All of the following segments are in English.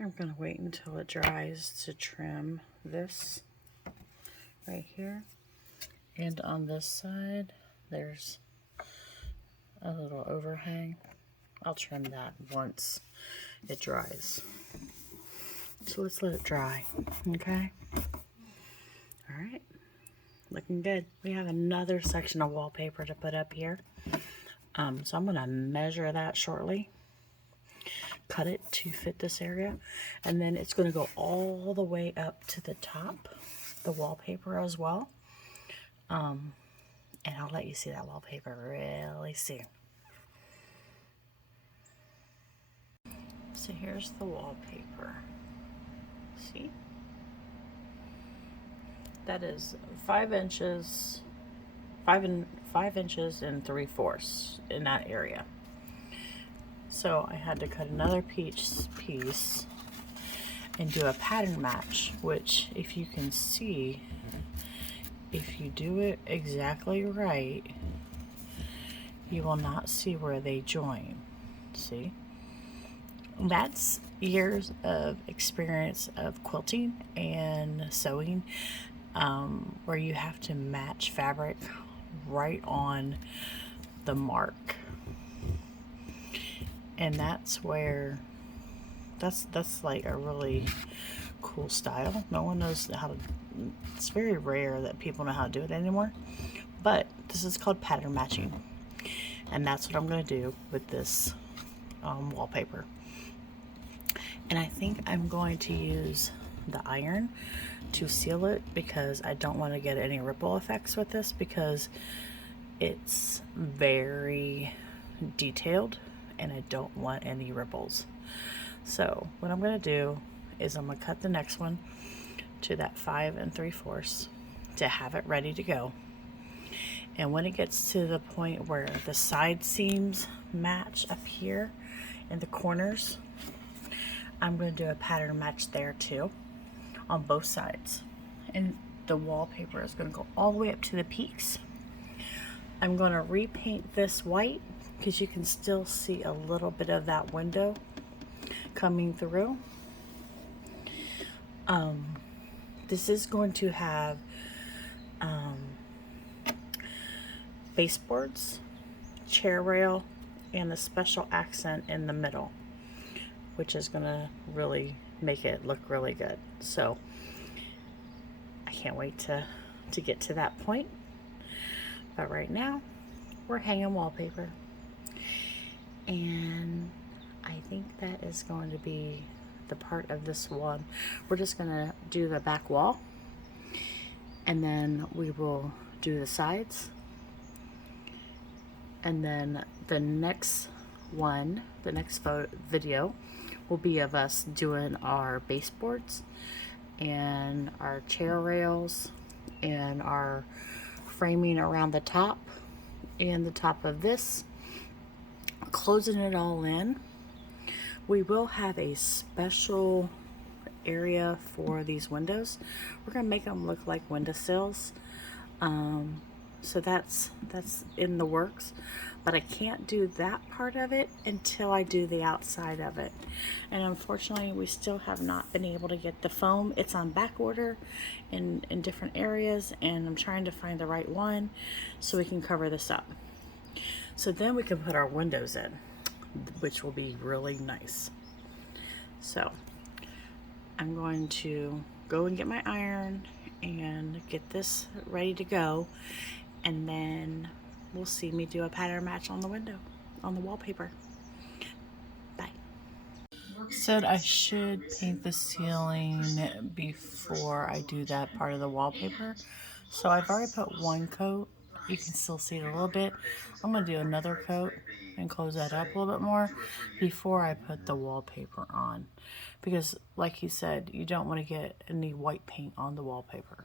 I'm going to wait until it dries to trim this right here. And on this side, there's a little overhang. I'll trim that once it dries. So let's let it dry, okay? All right, looking good. We have another section of wallpaper to put up here. So I'm gonna measure that shortly. Cut it to fit this area. And then it's gonna go all the way up to the top, the wallpaper as well. And I'll let you see that wallpaper really soon. So here's the wallpaper. See? That is 5 inches, 5 inches and 3/4 in that area. So I had to cut another piece and do a pattern match, which if you can see, if you do it exactly right, you will not see where they join. See? That's years of experience of quilting and sewing, where you have to match fabric right on the mark. And that's where, that's like a really cool style. No one knows how to, it's very rare that people know how to do it anymore. But this is called pattern matching. And that's what I'm going to do with this wallpaper. And I think I'm going to use the iron to seal it because I don't want to get any ripple effects with this because it's very detailed and I don't want any ripples. So what I'm going to do is I'm going to cut the next one to that 5 3/4 to have it ready to go. And when it gets to the point where the side seams match up here in the corners, I'm going to do a pattern match there too on both sides. And the wallpaper is going to go all the way up to the peaks. I'm going to repaint this white because you can still see a little bit of that window coming through. This is going to have baseboards, chair rail, and a special accent in the middle, which is going to really make it look really good. So I can't wait to get to that point. But right now we're hanging wallpaper. And I think that is going to be the part of this one. We're just going to do the back wall. And then we will do the sides. And then the next one, the next video will be of us doing our baseboards and our chair rails and our framing around the top and the top of this, closing it all in. We will have a special area for these windows. We're gonna make them look like windowsills. So that's in the works, but I can't do that part of it until I do the outside of it. And unfortunately, we still have not been able to get the foam. It's on back order in different areas, and I'm trying to find the right one so we can cover this up. So then we can put our windows in, which will be really nice. So I'm going to go and get my iron and get this ready to go, and then we'll see me do a pattern match on the window, on the wallpaper. Bye. Said I should paint the ceiling before I do that part of the wallpaper. So I've already put one coat. You can still see it a little bit. I'm going to do another coat and close that up a little bit more before I put the wallpaper on. Because like he said, you don't want to get any white paint on the wallpaper.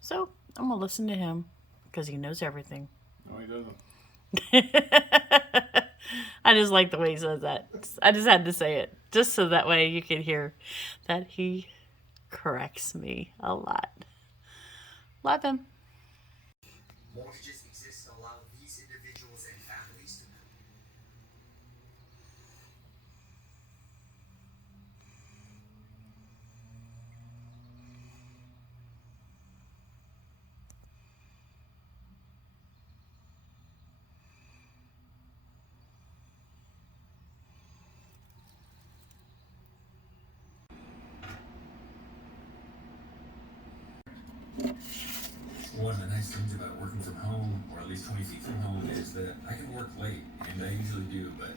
So I'm going to listen to him because he knows everything. No, he doesn't. I just like the way he says that. I just had to say it just so that way you can hear that he corrects me a lot. Love him. Mortgages exist to allow these individuals and families to One of the nice things about working from home, or at least 20 feet from home, is that I can work late, and I usually do, but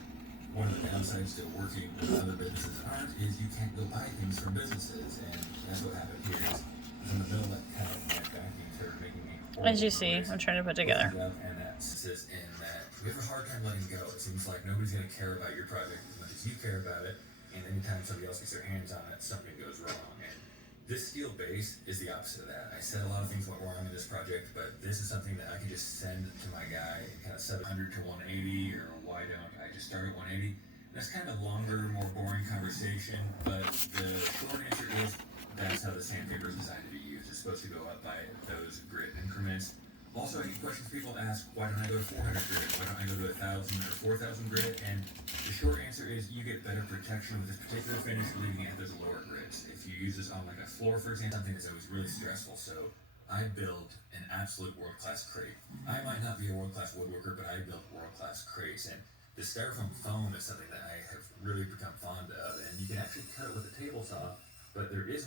one of the downsides to working with other businesses aren't is you can't go buy things from businesses, and that's what happened here. Is in the middle of that cut, my backing started making me As you see, I'm trying to put together. And that says in that we have a hard time letting go. It seems like nobody's going to care about your project as much as you care about it, and anytime somebody else gets their hands on it, something goes wrong. And this steel base is the opposite of that. I said a lot of things went wrong in this project, but this is something that I can just send to my guy and kind of set 100 to 180, or why don't I just start at 180? That's kind of a longer, more boring conversation, but the short answer is that's how the sandpaper is designed to be used. It's supposed to go up by those grit increments. Also, I get questions people ask, why don't I go to 400 grit? Why don't I go to 1,000 or 4,000 grit? And the short answer is you get better protection with this particular finish, leaving it at those lower grits. If you use this on like a floor, for example, something that's always really stressful. So I build an absolute world-class crate. I might not be a world-class woodworker, but I build world-class crates. And the styrofoam foam is something that I have really become fond of. And you can actually cut it with a table saw, but there is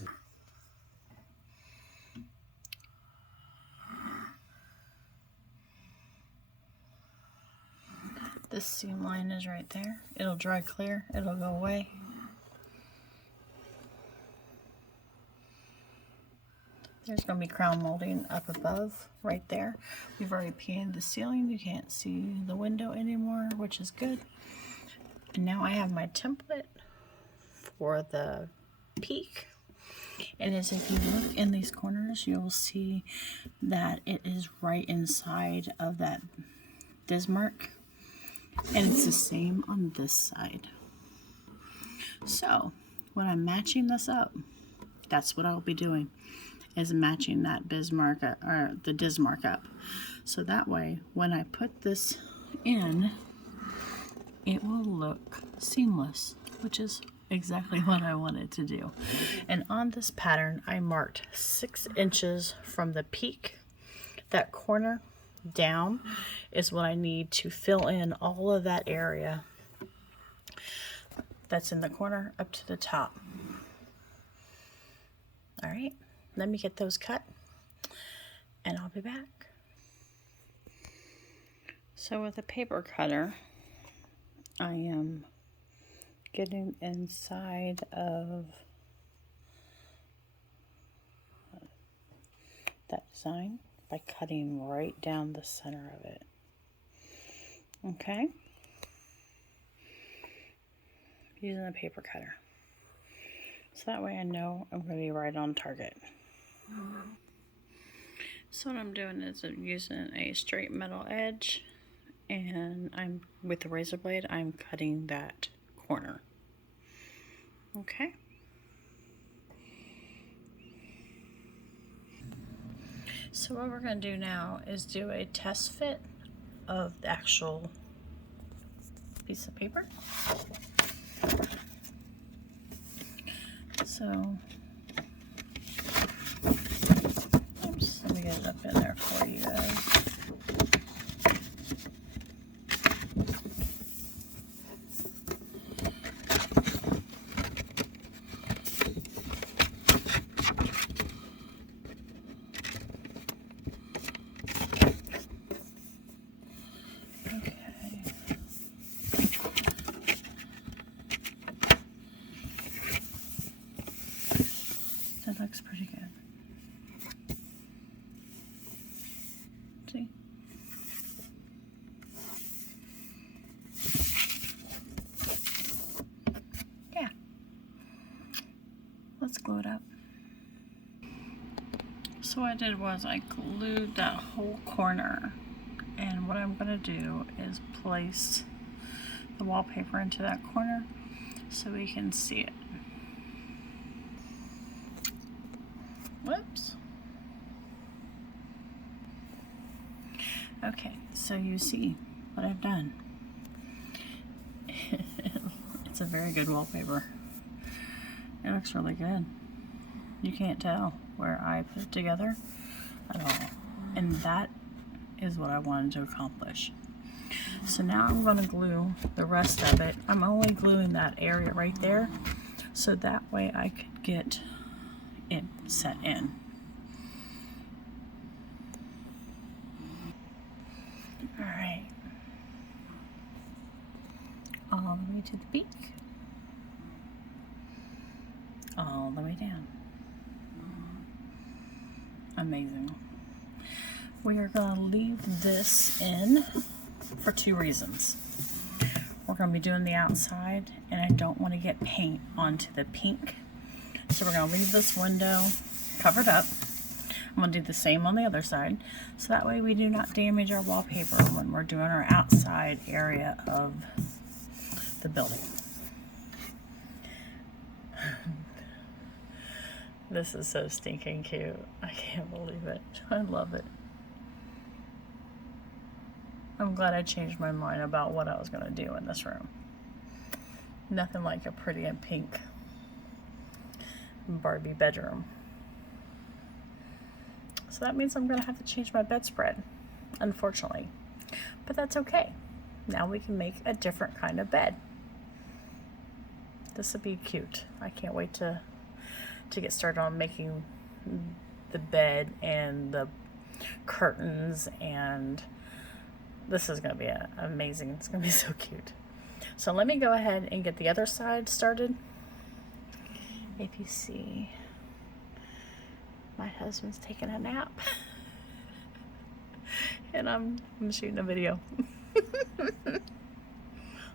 This seam line is right there. It'll dry clear. It'll go away. There's going to be crown molding up above right there. We've already painted the ceiling. You can't see the window anymore, which is good. And now I have my template for the peak. And as if you look in these corners, you'll see that it is right inside of that Bismarck. And it's the same on this side. So when I'm matching this up, that's what I'll be doing, is matching that Bismarck or the Dismark up. So that way, when I put this in, it will look seamless, which is exactly what I wanted to do. And on this pattern, I marked 6 inches from the peak, that corner down is what I need to fill in all of that area that's in the corner up to the top. All right, let me get those cut and I'll be back. So with a paper cutter, I am getting inside of that design by cutting right down the center of it. Okay? Using a paper cutter. So that way I know I'm going to be right on target. So what I'm doing is I'm using a straight metal edge, and I'm with the razor blade, I'm cutting that corner. Okay? So what we're going to do now is do a test fit of the actual piece of paper. So, oops, let me get it up in there for you guys. That looks pretty good. See? Yeah. Let's glue it up. So what I did was I glued that whole corner, and what I'm going to do is place the wallpaper into that corner so we can see it. Whoops. Okay, so you see what I've done. It's a very good wallpaper. It looks really good. You can't tell where I put it together at all. And that is what I wanted to accomplish. So now I'm going to glue the rest of it. I'm only gluing that area right there, so that way I could get it set in. Alright. All the way to the peak. All the way down. Amazing. We are going to leave this in for 2 reasons. We're going to be doing the outside, and I don't want to get paint onto the pink. So we're going to leave this window covered up. I'm going to do the same on the other side, so that way we do not damage our wallpaper when we're doing our outside area of the building. This is so stinking cute. I can't believe it. I love it. I'm glad I changed my mind about what I was going to do in this room. Nothing like a pretty and pink Barbie bedroom. So that means I'm going to have to change my bedspread, unfortunately. But that's okay. Now we can make a different kind of bed. This will be cute. I can't wait to get started on making the bed and the curtains, and this is going to be amazing. It's going to be so cute. So let me go ahead and get the other side started. If you see, my husband's taking a nap and I'm shooting a video.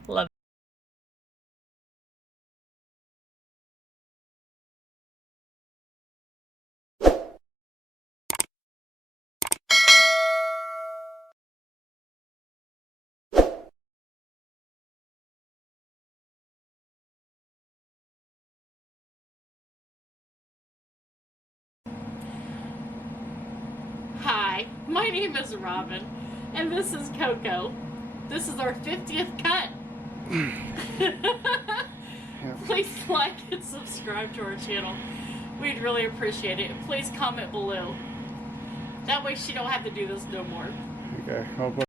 Love it. Hi, my name is Robin, and this is Coco. This is our 50th cut. Please like and subscribe to our channel. We'd really appreciate it. Please comment below. That way she don't have to do this no more. Okay, I'll put